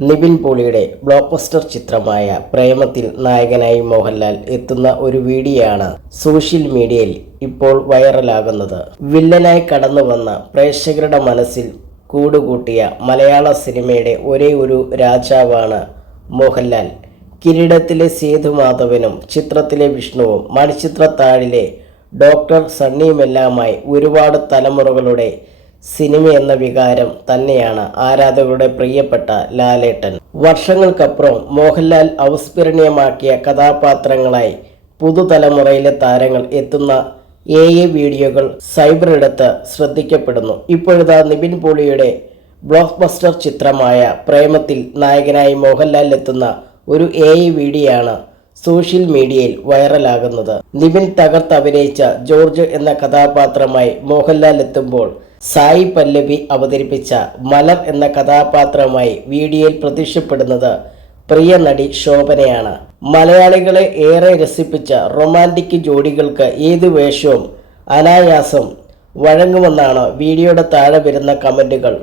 നിവിൻ പോളിയുടെ block buster ചിത്രമായ പ്രേമത്തിൽ നായകനായി മോഹൻലാൽ എത്തുന്ന ഒരു വീഡിയോയാണ് സോഷ്യൽ മീഡിയയിൽ ഇപ്പോൾ വൈറലാകുന്നത്. വില്ലനായി കടന്നു വന്ന പ്രേക്ഷകരുടെ മനസ്സിൽ കൂടുകൂട്ടിയ മലയാള സിനിമയുടെ ഒരേ ഒരു രാജാവാണ് മോഹൻലാൽ. കിരീടത്തിലെ സേതുമാധവനും ചിത്രത്തിലെ വിഷ്ണുവും മണിച്ചിത്രത്താഴിലെ ഡോക്ടർ സണ്ണിയുമെല്ലാമായി ഒരുപാട് തലമുറകളുടെ സിനിമ എന്ന വികാരം തന്നെയാണ് ആരാധകരുടെ പ്രിയപ്പെട്ട ലാലേട്ടൻ. വർഷങ്ങൾക്കപ്പുറം മോഹൻലാൽ അവിസ്മരണീയമാക്കിയ കഥാപാത്രങ്ങളായി പുതുതലമുറയിലെ താരങ്ങൾ എത്തുന്ന വീഡിയോകൾ സൈബറിടത്ത് ശ്രദ്ധിക്കപ്പെടുന്നു. ഇപ്പോഴിതാ നിവിൻ പോളിയുടെ ബ്ലോക്ക് ബസ്റ്റർ ചിത്രമായ പ്രേമത്തിൽ നായകനായി മോഹൻലാൽ എത്തുന്ന ഒരു വീഡിയോയാണ് സോഷ്യൽ മീഡിയയിൽ വൈറലാകുന്നത്. നിവിൻ തകർത്ത് അഭിനയിച്ച ജോർജ് എന്ന കഥാപാത്രമായി മോഹൻലാൽ എത്തുമ്പോൾ സായി പല്ലവി അവതരിപ്പിച്ച മലർ എന്ന കഥാപാത്രമായി വീഡിയോയിൽ പ്രത്യക്ഷപ്പെടുന്നത് പ്രിയ നടി ശോഭനയാണ്. മലയാളികളെ ഏറെ രസിപ്പിച്ച റൊമാൻറ്റിക് ജോഡികൾക്ക് ഏതു വേഷവും അനായാസം വഴങ്ങുമെന്നാണ് വീഡിയോയുടെ താഴെ വരുന്ന കമൻറ്റുകൾ.